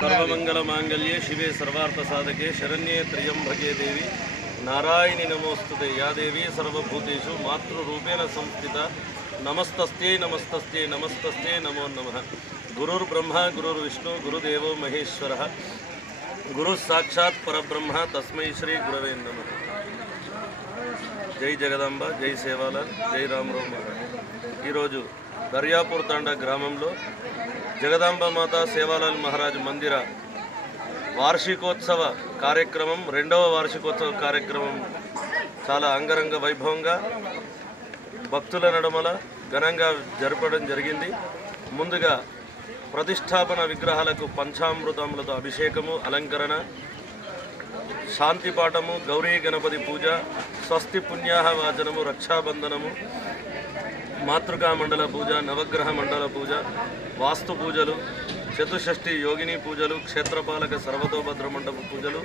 सर्वमंगलमांगल्ये शिवे सर्वार्थसाधके शरण्ये त्र्यंबके देवी नारायणि नमोस्तुते या देवी सर्वभूतेषु मातृरूपेण संस्थिता नमस्तस्यै नमस्तस्यै नमस्तस्यै नमो नमः। गुरुर्ब्रह्मा गुरुर्विष्णु गुरुदेवो महेश्वरः गुरु साक्षात् परब्रह्म तस्मै श्री गुरवे नमः। जय जगदांब जय सेवालाल जय रामराव महाराज। दर्यापूर तांडा ग्रामंलो जगदांब माता सेवालाल महाराज मंदिर వార్షికోత్సవ కార్యక్రమం రెండవ వార్షికోత్సవ కార్యక్రమం చాలా అంగరంగ వైభవంగా భక్తుల నడుమల ఘనంగా జరపడం జరిగింది। ముందుగా ప్రతిష్టాపన విగ్రహాలకు పంచామృతములతో అభిషేకము అలంకరణ శాంతి పాఠము గౌరీ గణపతి పూజ స్వస్తి పుణ్యాహ వాచనము రక్షాబంధనము మాతృకా మండల పూజ నవగ్రహ మండల పూజ వాస్తు పూజలు చతుషష్ఠి యోగిని పూజలు క్షేత్రపాలక సర్వతోభద్ర మండప పూజలు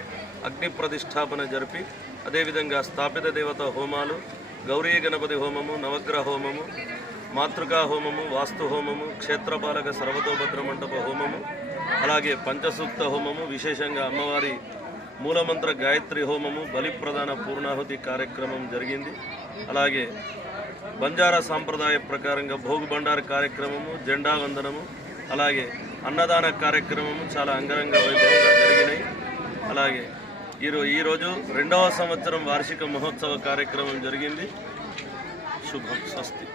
అగ్ని ప్రతిష్టాపన జరిపి అదేవిధంగా స్థాపిత దేవత హోమాలు గౌరీ గణపతి హోమము నవగ్రహ హోమము మాతృకా హోమము వాస్తు హోమము క్షేత్రపాలక సర్వతోభద్ర మండప హోమము అలాగే పంచసూక్త హోమము విశేషంగా అమ్మవారి మూలమంత్ర గాయత్రి హోమము బలిప్రదాన పూర్ణాహుతి కార్యక్రమం జరిగింది। అలాగే బంజారా సాంప్రదాయ ప్రకారంగా భోగు బండారు కార్యక్రమము జెండా వందనము అలాగే అన్నదాన కార్యక్రమము చాలా అంగరంగ వైభవంగా జరిగినాయి। అలాగే ఈరోజు రెండవ సంవత్సరం వార్షిక మహోత్సవ కార్యక్రమం జరిగింది। శుభం స్వస్తి।